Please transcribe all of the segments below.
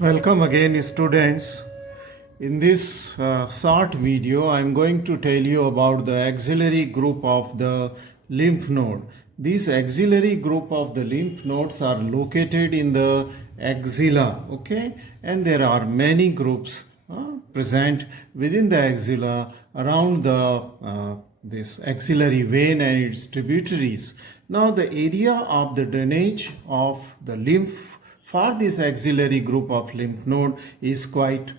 Welcome again, students. In this short video, I am going to tell you about the axillary group of the lymph node. These axillary group of the lymph nodes are located in the axilla, okay? And there are many groups present within the axilla around the this axillary vein and its tributaries. Now, the area of the drainage of the lymph for this axillary group of lymph node is quite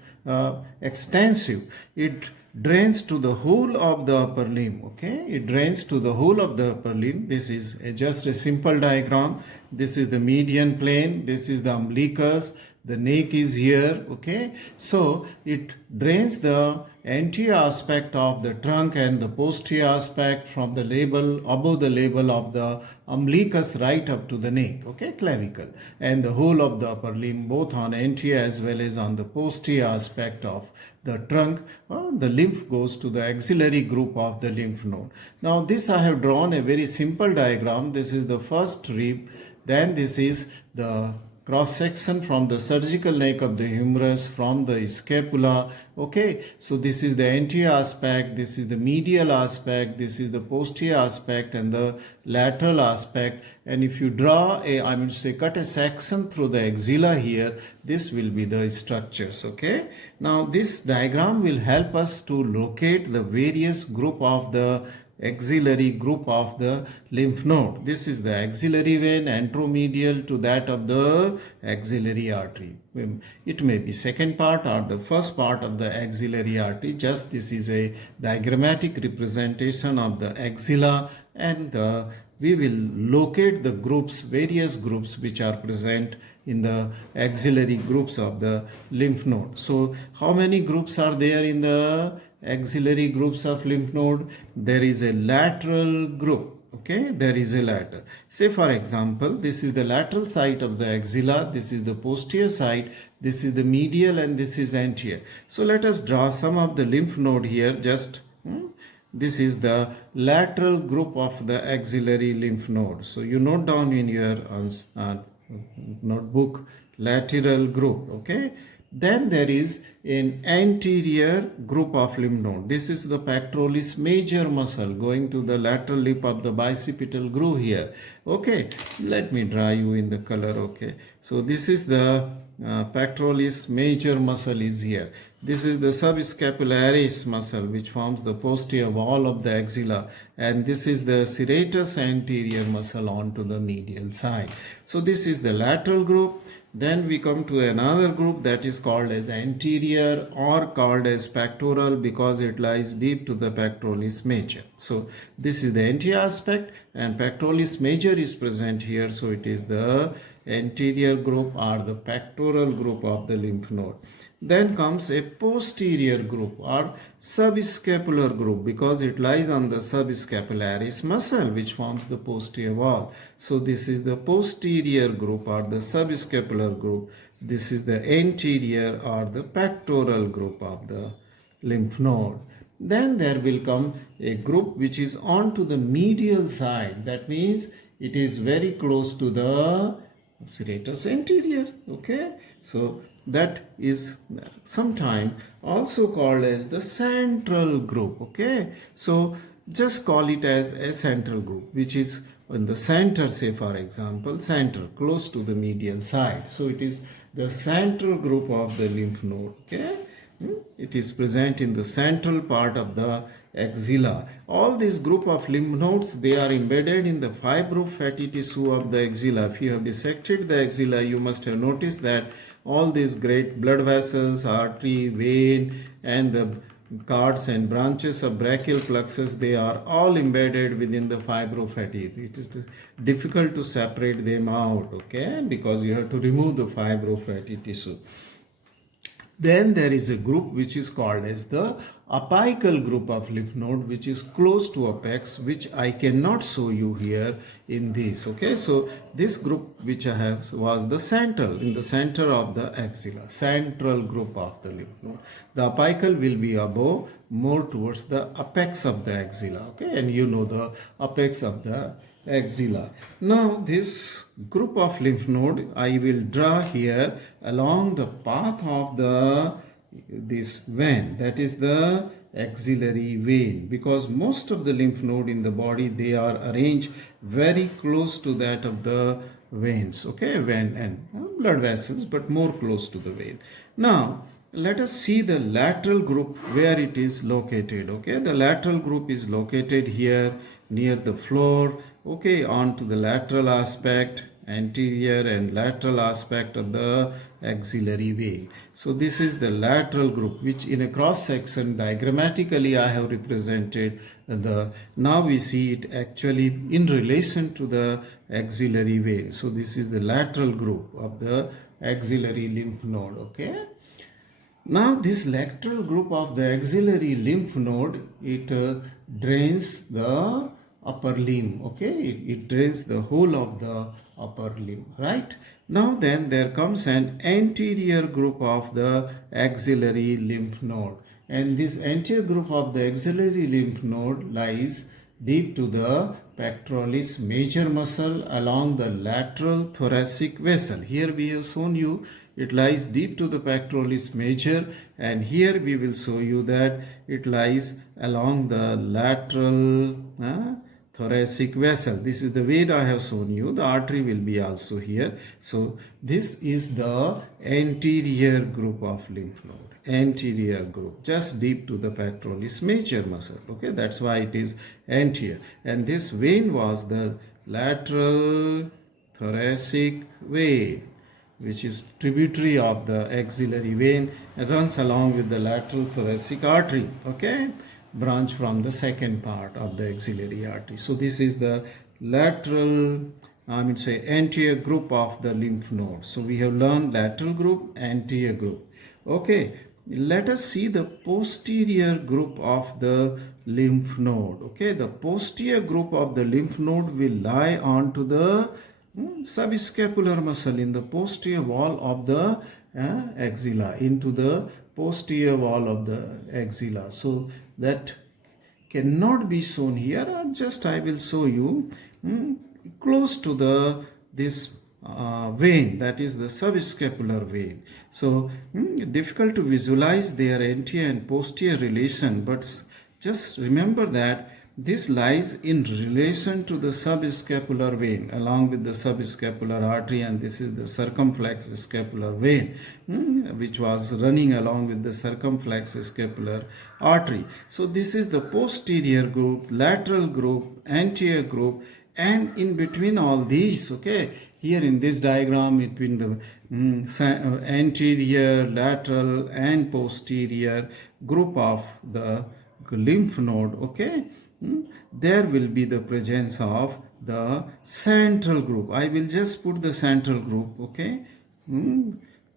extensive. It drains to the whole of the upper limb. Okay, it drains to the whole of the upper limb. This is just a simple diagram. This is the median plane. This is the umbilicus. The neck is here. Okay, so it drains the anterior aspect of the trunk and the posterior aspect from the label above the label of the umbilicus right up to the neck, okay, clavicle, and the whole of the upper limb, both on anterior as well as on the posterior aspect of the trunk. The lymph goes to the axillary group of the lymph node. Now this I have drawn a very simple diagram. This is the first rib, then this is the cross section from the surgical neck of the humerus from the scapula. Okay, so this is the anterior aspect, this is the medial aspect, this is the posterior aspect and the lateral aspect. And if you draw cut a section through the axilla here, this will be the structures. Okay, now this diagram will help us to locate the various group of the axillary group of the lymph node. This is the axillary vein anteromedial to that of the axillary artery. It may be second part or the first part of the axillary artery. Just this is a diagrammatic representation of the axilla, and we will locate the groups, various groups which are present in the axillary groups of the lymph node. So how many groups are there in the axillary groups of lymph node? There is a lateral group. Okay, there is a lateral. Say for example, this is the lateral side of the axilla, this is the posterior side, this is the medial, and this is anterior. So let us draw some of the lymph node here. Just this is the lateral group of the axillary lymph node. So you note down in your notebook lateral group. Okay, then there is an anterior group of lymph node. This is the pectoralis major muscle going to the lateral lip of the bicipital groove here. Okay, let me draw you in the color. Okay, so this is the pectoralis major muscle is here. This is the subscapularis muscle which forms the posterior wall of the axilla, and this is the serratus anterior muscle onto the medial side. So this is the lateral group. Then we come to another group that is called as anterior or called as pectoral because it lies deep to the pectoralis major. So this is the anterior aspect and pectoralis major is present here. So it is the anterior group or the pectoral group of the lymph node. Then comes a posterior group or subscapular group because it lies on the subscapularis muscle which forms the posterior wall. So this is the posterior group or the subscapular group. This is the anterior or the pectoral group of the lymph node. Then there will come a group which is onto the medial side. That means it is very close to the serratus anterior. Okay, so that is sometimes also called as the central group. Okay, so just call it as a central group which is in the center, say for example center, close to the medial side. So it is the central group of the lymph node. Okay, it is present in the central part of the axilla. All these group of lymph nodes, they are embedded in the fibrofatty tissue of the axilla. If you have dissected the axilla, you must have noticed that all these great blood vessels, artery, vein, and the cords and branches of brachial plexus, they are all embedded within the fibrofatty. It is difficult to separate them out, okay, because you have to remove the fibrofatty tissue. Then there is a group which is called as the apical group of lymph node which is close to apex, which I cannot show you here in this. Okay, so this group which I have was the central, in the center of the axilla, central group of the lymph node. The apical will be above, more towards the apex of the axilla. Okay, and you know the apex of the axilla. Now this group of lymph node I will draw here along the path of this vein, that is the axillary vein, because most of the lymph node in the body, they are arranged very close to that of the veins, okay, vein and blood vessels, but more close to the vein. Now let us see the lateral group where it is located. Okay, the lateral group is located here near the floor, okay, onto the lateral aspect, anterior and lateral aspect of the axillary vein. So this is the lateral group, which in a cross section diagrammatically I have represented now we see it actually in relation to the axillary vein. So this is the lateral group of the axillary lymph node. Okay. Now this lateral group of the axillary lymph node, it drains the upper limb, okay, it drains the whole of the upper limb, right? Now then there comes an anterior group of the axillary lymph node, and this anterior group of the axillary lymph node lies deep to the pectoralis major muscle along the lateral thoracic vessel. Here we have shown you it lies deep to the pectoralis major, and here we will show you that it lies along the lateral thoracic vessel. This is the vein I have shown you. The artery will be also here. So this is the anterior group of lymph node. Anterior group, just deep to the pectoralis major muscle. Okay, that's why it is anterior. And this vein was the lateral thoracic vein, which is tributary of the axillary vein and runs along with the lateral thoracic artery. Okay, branch from the second part of the axillary artery. So this is the lateral, anterior group of the lymph node. So we have learned lateral group, anterior group. Okay, let us see the posterior group of the lymph node. Okay, the posterior group of the lymph node will lie onto the subscapular muscle in the posterior wall of the axilla, into the posterior wall of the axilla. So that cannot be shown here, or just I will show you close to this vein, that is the subscapular vein. So difficult to visualize their anterior and posterior relation, but just remember that this lies in relation to the subscapular vein along with the subscapular artery, and this is the circumflex scapular vein which was running along with the circumflex scapular artery. So this is the posterior group, lateral group, anterior group, and in between all these, okay, here in this diagram between the anterior, lateral and posterior group of the lymph node, okay, there will be the presence of the central group. I will just put the central group, okay,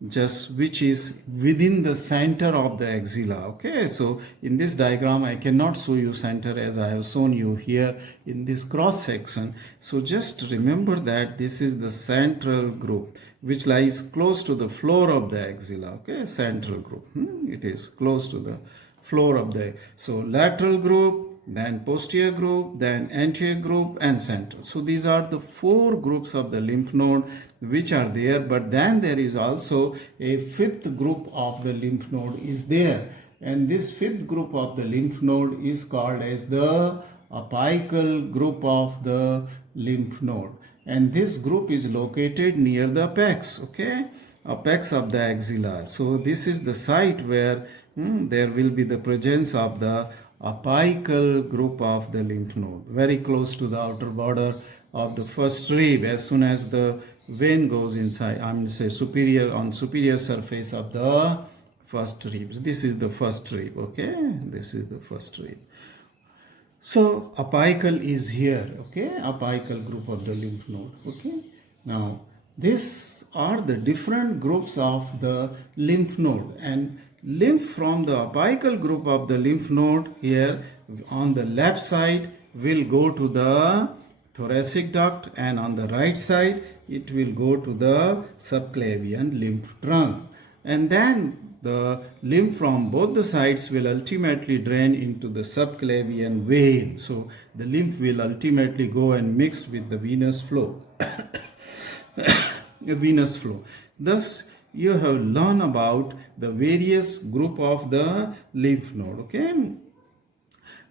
just which is within the center of the axilla. Okay, so in this diagram I cannot show you center as I have shown you here in this cross section. So just remember that this is the central group which lies close to the floor of the axilla. Okay, central group, it is close to the floor of the, so lateral group, then posterior group, then anterior group and central. So these are the four groups of the lymph node which are there, but then there is also a fifth group of the lymph node is there, and this fifth group of the lymph node is called as the apical group of the lymph node, and this group is located near the apex, okay, apex of the axilla. So this is the site where there will be the presence of the apical group of the lymph node, very close to the outer border of the first rib. As soon as the vein goes inside, superior surface of the first ribs. This is the first rib, okay, this is the first rib. So apical is here, okay, apical group of the lymph node, okay. Now these are the different groups of the lymph node, and lymph from the apical group of the lymph node here on the left side will go to the thoracic duct, and on the right side it will go to the subclavian lymph trunk, and then the lymph from both the sides will ultimately drain into the subclavian vein. So the lymph will ultimately go and mix with the venous flow. Venous flow. Thus, you have learned about the various group of the lymph node. Okay.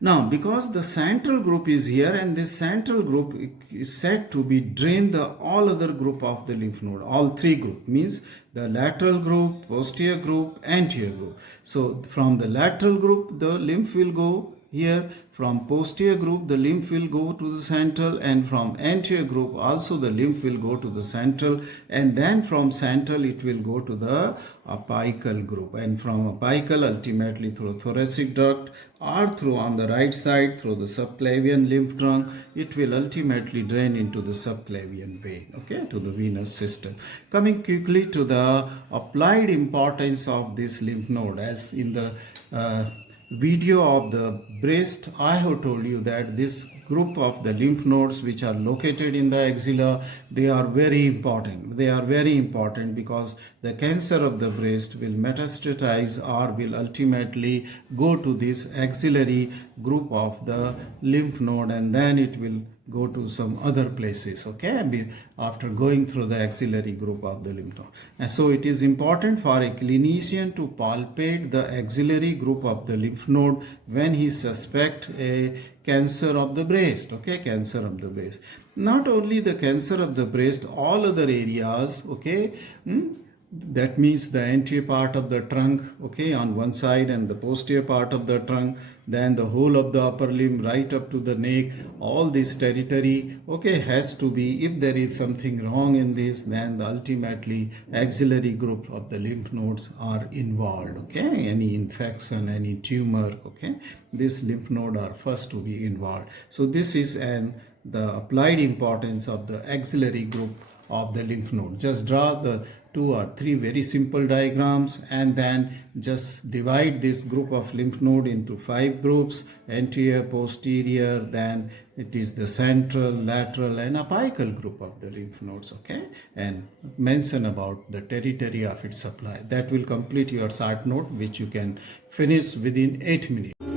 Now, because the central group is here and this central group is said to be drain the all other group of the lymph node, all three group means the lateral group, posterior group, anterior group. So from the lateral group, the lymph will go here. From posterior group, the lymph will go to the central, and from anterior group also the lymph will go to the central, and then from central it will go to the apical group, and from apical ultimately through thoracic duct or through on the right side through the subclavian lymph trunk, it will ultimately drain into the subclavian vein, okay, to the venous system. Coming quickly to the applied importance of this lymph node, as in the video of the breast, I have told you that this group of the lymph nodes which are located in the axilla, they are very important. They are very important because the cancer of the breast will metastasize or will ultimately go to this axillary group of the lymph node, and then it will go to some other places, okay, after going through the axillary group of the lymph node. And so it is important for a clinician to palpate the axillary group of the lymph node when he suspect a cancer of the breast, okay, cancer of the breast. Not only the cancer of the breast, all other areas, okay, that means the anterior part of the trunk, okay, on one side, and the posterior part of the trunk, then the whole of the upper limb right up to the neck, all this territory, okay, has to be, if there is something wrong in this, then the ultimately axillary group of the lymph nodes are involved, okay, any infection, any tumor, okay, this lymph node are first to be involved. So this is the applied importance of the axillary group of the lymph node. Just draw the 2 or 3 very simple diagrams and then just divide this group of lymph node into 5 groups: anterior, posterior, then it is the central, lateral and apical group of the lymph nodes, okay, and mention about the territory of its supply. That will complete your short note which you can finish within 8 minutes.